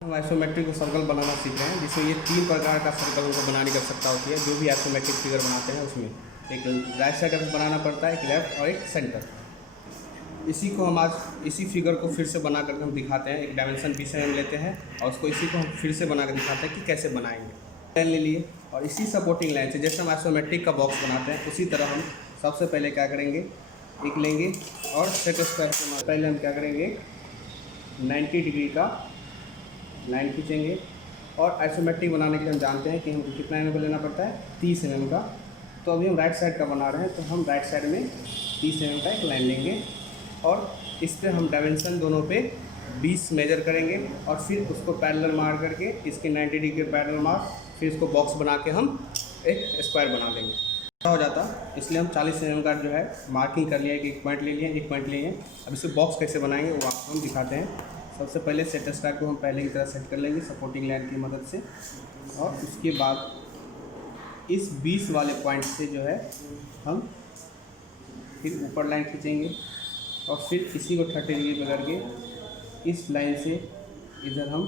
हम isometric circle बनाना सीख रहे हैं, जिसमें ये 3 प्रकार का सर्कल उनको बनाने की आवश्यकता होती है। जो भी आइसोमेट्रिक फिगर बनाते हैं उसमें एक राइट साइड में बनाना पड़ता है, एक लेफ्ट और एक सेंटर। इसी को हम आज इसी फिगर को फिर से बना करके हम दिखाते हैं। एक डायमेंशन B7 लेते हैं और उसको इसी को हम फिर से बना कर दिखाते हैं कि कैसे बनाएंगे। लाइन ले लिए और इसी सपोर्टिंग लाइन से जैसे हम आइसोमेट्रिक का बॉक्स बनाते हैं उसी तरह हम सबसे पहले क्या करेंगे, एक लेंगे और सेट स्क्वायर के पहले हम क्या करेंगे, 90 डिग्री का लाइन खींचेंगे। और आइसोमेट्रिक बनाने के लिए हम जानते हैं कि हमको कितना mm का लेना पड़ता है, 30 mm का। तो अभी हम राइट साइड का बना रहे हैं, तो हम राइट साइड में 30 mm का एक लाइन लेंगे और इस पर हम डायमेंशन दोनों पे 20 मेजर करेंगे और फिर उसको पैरेलल मार करके इसके 90 डिग्री के पैरेलल मार, फिर इसको बॉक्स बना के हम एक स्क्वायर बना लेंगे। हो जाता, इसलिए हम 40 mm का जो है मार्किंग कर लिया, एक पॉइंट ले लिया, एक पॉइंट लिए हैं। अब इसे बॉक्स कैसे बनाएंगे वो आपको हम दिखाते हैं। सबसे पहले सेट स्क्वायर को हम पहले की तरह सेट कर लेंगे सपोर्टिंग लाइन की मदद से, और उसके बाद इस 20 वाले पॉइंट से जो है हम फिर ऊपर लाइन खींचेंगे और फिर इसी को 30 डिग्री में करके इस लाइन से इधर हम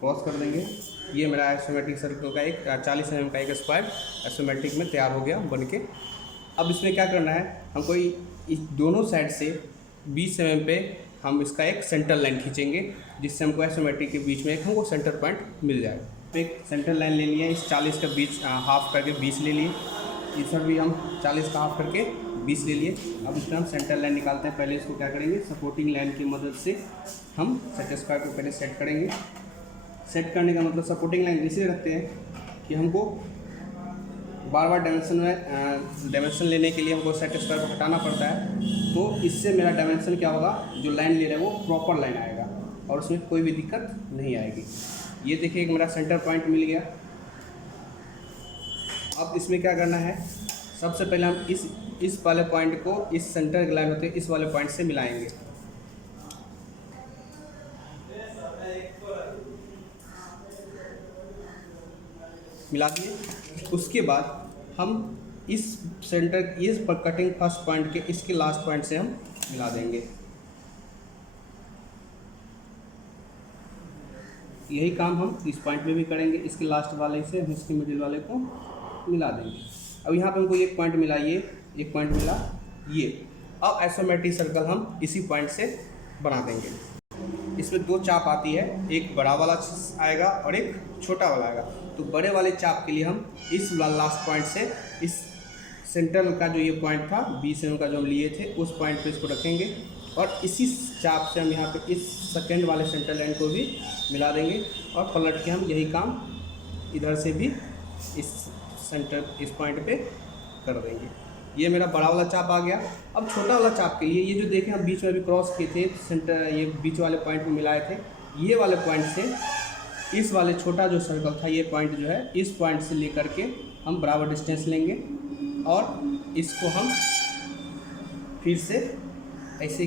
क्रॉस कर देंगे। ये मेरा आइसोमेट्रिक सर्कल का एक 40 mm का एक स्क्वायर आइसोमेट्रिक में तैयार हो गया बन के। अब इसमें क्या करना है, हमको इस दोनों साइड से 20 mm पे हम इसका एक सेंटर लाइन खींचेंगे, जिससे हमको आइसोमेट्रिक के बीच में एक हमको सेंटर पॉइंट मिल जाएगा। तो एक सेंटर लाइन ले लिए, इस 40 का बीच हाफ करके 20 ले लिए, इधर भी हम 40 का हाफ करके 20 ले लिए। अब इसमें हम सेंटर लाइन निकालते हैं। पहले इसको क्या करेंगे, सपोर्टिंग लाइन की मदद से हम सेट स्क्वायर को पहले सेट करेंगे। सेट करने का मतलब सपोर्टिंग लाइन इसलिए रखते हैं कि हमको बार बार डायमेंशन लेने के लिए हमको सेट स्क्वायर को हटाना पड़ता है। तो इससे मेरा डायमेंशन क्या होगा, जो लाइन ले रहे हैं वो प्रॉपर लाइन आएगा और उसमें कोई भी दिक्कत नहीं आएगी। ये देखिए एक मेरा सेंटर पॉइंट मिल गया। अब इसमें क्या करना है, सबसे पहले हम इस वाले पॉइंट को इस सेंटर की लाइन होते हैं इस वाले पॉइंट से मिलाएंगे। मिला दिए। उसके बाद हम इस सेंटर इस पर कटिंग फर्स्ट पॉइंट के इसके लास्ट पॉइंट से हम मिला देंगे। यही काम हम इस पॉइंट में भी करेंगे, इसके लास्ट वाले से हम इसके मिडिल वाले को मिला देंगे। अब यहाँ पे हमको एक पॉइंट मिला, ये एक पॉइंट मिला ये। अब आइसोमेट्रिक सर्कल हम इसी पॉइंट से बना देंगे। इसमें 2 चाप आती है, एक बड़ा वाला आएगा और एक छोटा वाला आएगा। तो बड़े वाले चाप के लिए हम इस लास्ट पॉइंट से इस सेंटर का जो ये पॉइंट था 20 mm का जो हम लिए थे उस पॉइंट पे इसको रखेंगे और इसी चाप से हम यहाँ पे इस सेकेंड वाले सेंटर लाइन को भी मिला देंगे और पलट के हम यही काम इधर से भी इस पॉइंट पे कर देंगे। ये मेरा बड़ा वाला चाप आ गया। अब छोटा वाला चाप के लिए ये जो देखें हम बीच में भी क्रॉस किए थे सेंटर, ये बीच वाले पॉइंट में मिलाए थे, ये वाले पॉइंट से इस वाले छोटा जो सर्कल था ये पॉइंट जो है इस पॉइंट से लेकर के हम बराबर डिस्टेंस लेंगे और इसको हम फिर से ऐसे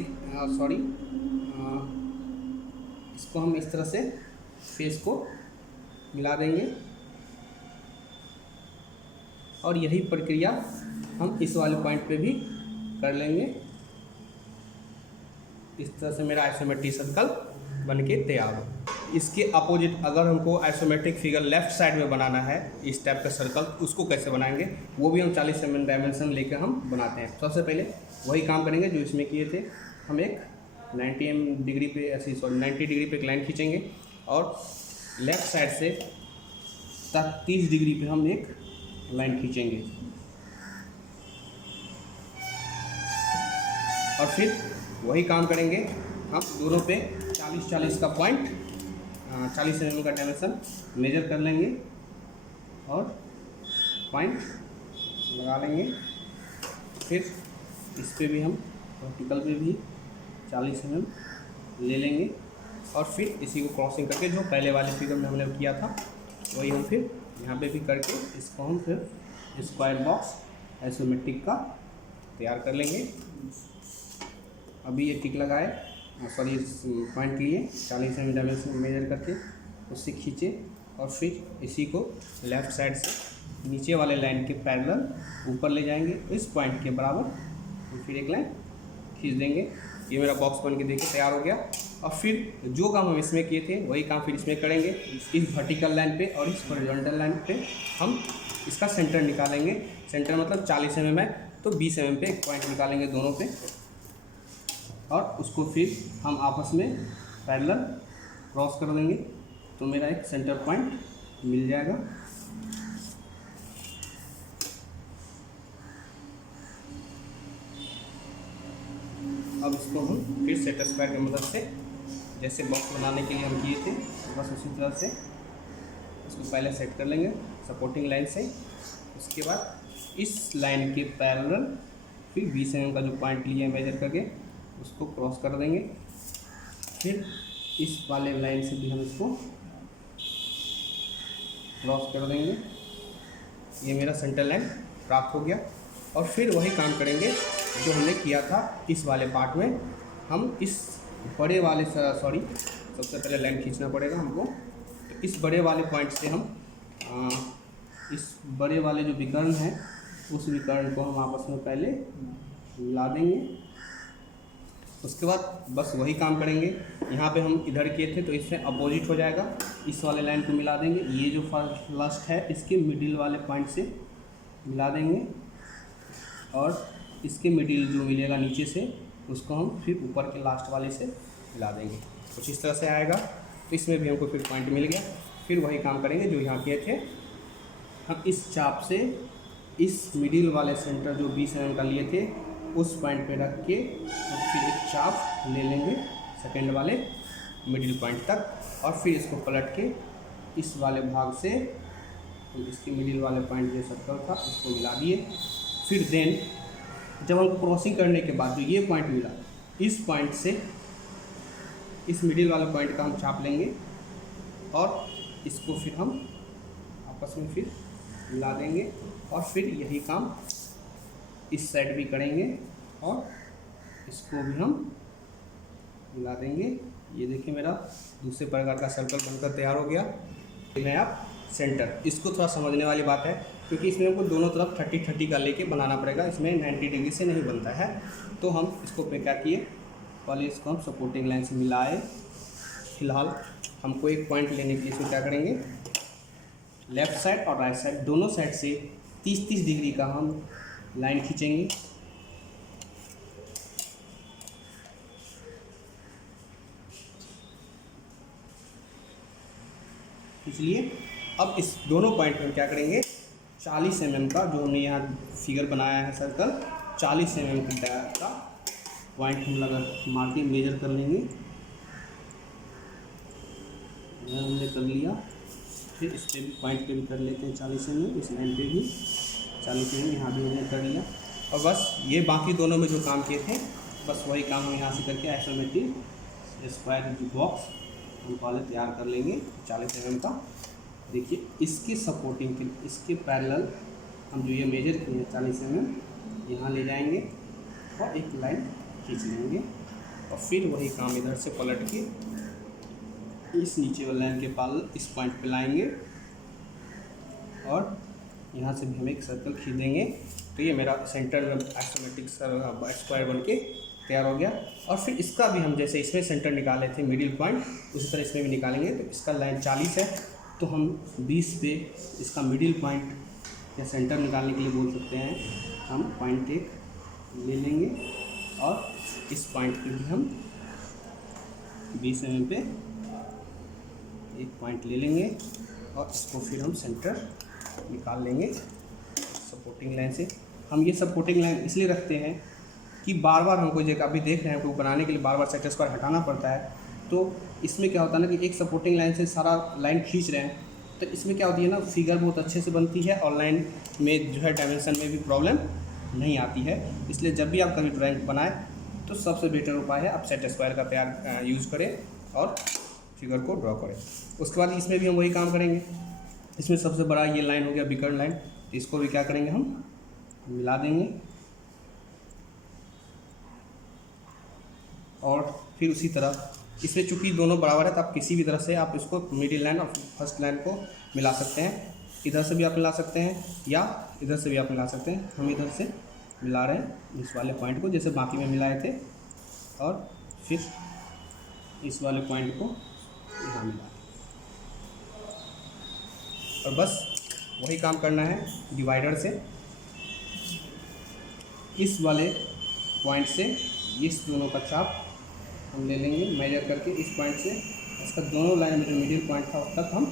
इसको हम इस तरह से फेस को मिला देंगे और यही प्रक्रिया हम इस वाले पॉइंट पे भी कर लेंगे। इस तरह से मेरा आइसोमेट्रिक सर्कल बन के तैयार हो। इसके अपोजिट अगर हमको आइसोमेट्रिक फिगर लेफ़्ट साइड में बनाना है इस टाइप का सर्कल, उसको कैसे बनाएंगे वो भी हम 40 mm डायमेंशन लेकर हम बनाते हैं। सबसे पहले वही काम करेंगे जो इसमें किए थे। हम एक 90 डिग्री पे एक लाइन खींचेंगे और लेफ़्ट साइड से 30 डिग्री पे हम एक लाइन खींचेंगे और फिर वही काम करेंगे हम दोनों पे 40-40 का पॉइंट 40 mm का डायमेंशन मेजर कर लेंगे और पॉइंट लगा लेंगे। फिर इस पे भी हम वर्टिकल पे भी 40 mm ले लेंगे और फिर इसी को क्रॉसिंग करके जो पहले वाले फिगर में हमने किया था वही हम फिर यहाँ पे भी करके इसको हम फिर स्क्वायर बॉक्स आइसोमेट्रिक का तैयार कर लेंगे। अभी ये टिक लगाए, सॉरी पॉइंट लिए 40 mm डायमेंशन मेजर करके उससे खींचे और फिर इसी को लेफ़्ट साइड से नीचे वाले लाइन के पैरेलल ऊपर ले जाएंगे। इस पॉइंट के बराबर फिर एक लाइन खींच देंगे ये मेरा बॉक्स बन के देखिए तैयार हो गया। और फिर जो काम हम इसमें किए थे वही काम फिर इसमें करेंगे। इस वर्टिकल लाइन पे और इस हॉरिजॉन्टल लाइन पे हम इसका सेंटर निकालेंगे। सेंटर मतलब 40 mm है, तो 20 mm पे एक पॉइंट निकालेंगे दोनों पे, और उसको फिर हम आपस में पैरेलल क्रॉस कर देंगे, तो मेरा एक सेंटर पॉइंट मिल जाएगा। अब इसको हम फिर सेट स्क्वायर की मदद से जैसे बॉक्स बनाने के लिए हम किए थे बस उसी तरह से इसको पहले सेट कर लेंगे सपोर्टिंग लाइन से। उसके बाद इस लाइन के पैरेलल फिर 20 mm का जो पॉइंट लिया मेजर करके उसको क्रॉस कर देंगे। फिर इस वाले लाइन से भी हम इसको क्रॉस कर देंगे। ये मेरा सेंटर लाइन प्राप्त हो गया। और फिर वही काम करेंगे जो हमने किया था इस वाले पार्ट में। हम इस बड़े वाले सबसे पहले लाइन खींचना पड़ेगा हमको। तो इस बड़े वाले पॉइंट से हम इस बड़े वाले जो विकर्ण है उस विकर्ण को हम आपस में पहले मिला देंगे। उसके बाद बस वही काम करेंगे। यहाँ पे हम इधर किए थे तो इसमें अपोजिट हो जाएगा, इस वाले लाइन को मिला देंगे। ये जो फर्स्ट है इसके मिडिल वाले पॉइंट से मिला देंगे, और इसके मिडिल जो मिलेगा नीचे से उसको हम फिर ऊपर के लास्ट वाले से मिला देंगे। कुछ इस तरह से आएगा। तो इसमें भी हमको फिर पॉइंट मिल गया। फिर वही काम करेंगे जो यहाँ किए थे। हम इस चाप से इस मिडिल वाले सेंटर जो 20 mm का लिए थे उस पॉइंट पे रख के और फिर एक चाप ले लेंगे सेकेंड वाले मिडिल पॉइंट तक, और फिर इसको पलट के इस वाले भाग से इसके मिडिल वाले पॉइंट जो सर्कल था उसको मिला दिए। फिर देन जब हम क्रॉसिंग करने के बाद जो ये पॉइंट मिला इस पॉइंट से इस मिडिल वाले पॉइंट का हम छाप लेंगे, और इसको फिर हम आपस में फिर मिला देंगे। और फिर यही काम इस साइड भी करेंगे और इसको भी हम मिला देंगे। ये देखिए मेरा दूसरे प्रकार का सर्कल बनकर तैयार हो गया। नया सेंटर, इसको थोड़ा समझने वाली बात है क्योंकि इसमें हमको दोनों तरफ 30-30 का लेके बनाना पड़ेगा। इसमें 90 डिग्री से नहीं बनता है। तो हम इसको पे क्या किए, पहले इसको हम सपोर्टिंग लाइन से मिलाए। फिलहाल हमको एक पॉइंट लेने के लिए इसमें क्या करेंगे, लेफ़्ट साइड और राइट साइड दोनों साइड से 30-30 डिग्री का हम लाइन खींचेंगे। इसलिए अब इस दोनों पॉइंट पर हम क्या करेंगे, 40 mm का जो हमने यहाँ फिगर बनाया है सर्कल, 40 mm का पॉइंट हम लगा मार के मेजर कर लेंगे। हमने कर लिया। फिर इस पे भी पॉइंट पे भी कर लेते हैं 40 mm, इस लाइन पे भी 40 mm यहाँ भी हमने कर लिया। और बस ये बाकी दोनों में जो काम किए थे बस वही काम हम यहाँ से करके आइसोमेट्रिक स्क्वायर बॉक्स हम पहले तैयार कर लेंगे 40 mm का। देखिए इसके सपोर्टिंग के इसके पैरेलल हम जो ये मेजर किए हैं 40 mm यहाँ ले जाएंगे और एक लाइन खींच लेंगे, और फिर वही काम इधर से पलट के इस नीचे वाले लाइन के पैरेलल इस पॉइंट पे लाएंगे, और यहाँ से भी हम एक सर्कल खींच देंगे। तो ये मेरा सेंटर में आइसोमेट्रिक स्क्वायर बन के तैयार हो गया। और फिर इसका भी हम जैसे इसमें सेंटर निकाले थे मिडिल पॉइंट, उसी तरह इसमें भी निकालेंगे। तो इसका लाइन 40 है तो हम 20 पे इसका मिडिल पॉइंट या सेंटर निकालने के लिए बोल सकते हैं, हम पॉइंट एक ले लेंगे और इस पॉइंट पे भी हम 20 mm पे एक पॉइंट ले लेंगे, और इसको फिर हम सेंटर निकाल लेंगे सपोर्टिंग लाइन से। हम ये सपोर्टिंग लाइन इसलिए रखते हैं कि बार बार हमको जगह अभी देख रहे हैं हमको बनाने के लिए बार बार सेट स्क्वायर हटाना पड़ता है। तो इसमें क्या होता है ना कि एक सपोर्टिंग लाइन से सारा लाइन खींच रहे हैं, तो इसमें क्या होती है ना, फिगर बहुत अच्छे से बनती है और लाइन में जो है डायमेंशन में भी प्रॉब्लम नहीं आती है। इसलिए जब भी आप कभी ड्राइंग बनाएं तो सबसे बेटर उपाय है आप सेट स्क्वायर का तैयार यूज़ करें और फिगर को ड्रॉ करें। उसके बाद इसमें भी हम वही काम करेंगे। इसमें सबसे बड़ा ये लाइन हो गया विकर्ण लाइन, तो इसको भी क्या करेंगे हम मिला देंगे, और फिर उसी तरह इसमें चूंकि दोनों बराबर है तो आप किसी भी तरह से आप इसको मिडिल लाइन और फर्स्ट लाइन को मिला सकते हैं। इधर से भी आप मिला सकते हैं या इधर से भी आप मिला सकते हैं। हम इधर से मिला रहे हैं इस वाले पॉइंट को जैसे बाकी में मिलाए थे, और फिर इस वाले पॉइंट को यहाँ मिला और बस वही काम करना है डिवाइडर से। इस वाले पॉइंट से इस दोनों का चाप हम ले लेंगे मेजर करके, इस पॉइंट से इसका दोनों लाइन में जो मिडिल पॉइंट था उस तक हम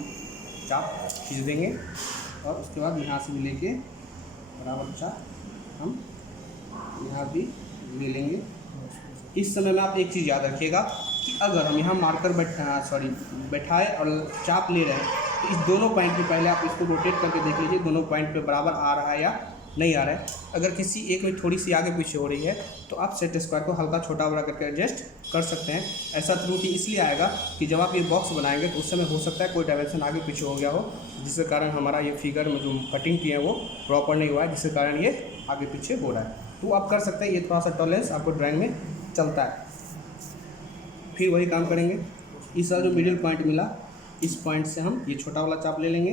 चाप खींच देंगे और उसके बाद यहाँ से भी लेके बराबर चाप हम यहाँ भी ले लेंगे। इस समय में आप एक चीज़ याद रखिएगा कि अगर हम यहाँ मार्कर बैठाए और चाप ले रहे हैं तो इस दोनों पॉइंट पे पहले आप इसको रोटेट करके देख लीजिए दोनों पॉइंट पे बराबर आ रहा है या नहीं आ रहा है। अगर किसी एक में थोड़ी सी आगे पीछे हो रही है तो आप सेट स्क्वायर को हल्का छोटा बड़ा करके एडजस्ट कर सकते हैं। ऐसा त्रुटि इसलिए आएगा कि जब आप ये बॉक्स बनाएंगे तो उस समय हो सकता है कोई डायमेंशन आगे पीछे हो गया हो, जिसके कारण हमारा ये फिगर में जो कटिंग की है वो प्रॉपर नहीं हुआ है, जिसके कारण ये आगे पीछे हो रहा है। तो आप कर सकते हैं, ये थोड़ा सा टॉलरेंस आपको ड्राइंग में चलता है। फिर वही काम करेंगे, इस वाला जो मिडिल पॉइंट मिला इस पॉइंट से हम ये छोटा वाला चाप ले लेंगे,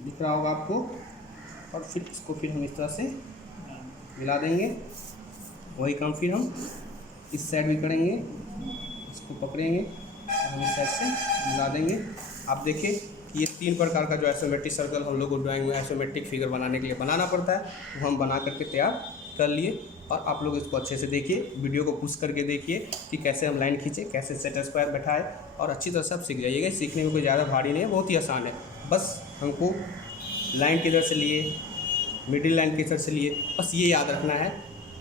दिख रहा होगा आपको, और फिर इसको फिर हम इस तरह से मिला देंगे। वही काम फिर हम इस साइड भी करेंगे, इसको पकड़ेंगे और हम इस साइड से मिला देंगे। आप देखिए ये 3 प्रकार का जो आइसोमेट्रिक सर्कल हम लोग को ड्राइंग में आइसोमेट्रिक फिगर बनाने के लिए बनाना पड़ता है, वो हम बना करके तैयार कर लिए। और आप लोग इसको अच्छे से देखिए, वीडियो को पुश करके देखिए कि कैसे हम लाइन खींचे, कैसे सेट स्क्वायर बैठाए, और अच्छी तरह से आप सीख जाइएगा। सीखने में कोई ज़्यादा भारी नहीं है, बहुत ही आसान है। बस हमको लाइन किधर से लिए, मिडिल लाइन किधर से लिए, बस ये याद रखना है,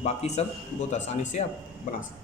बाकी सब बहुत आसानी से आप बना सकते हैं।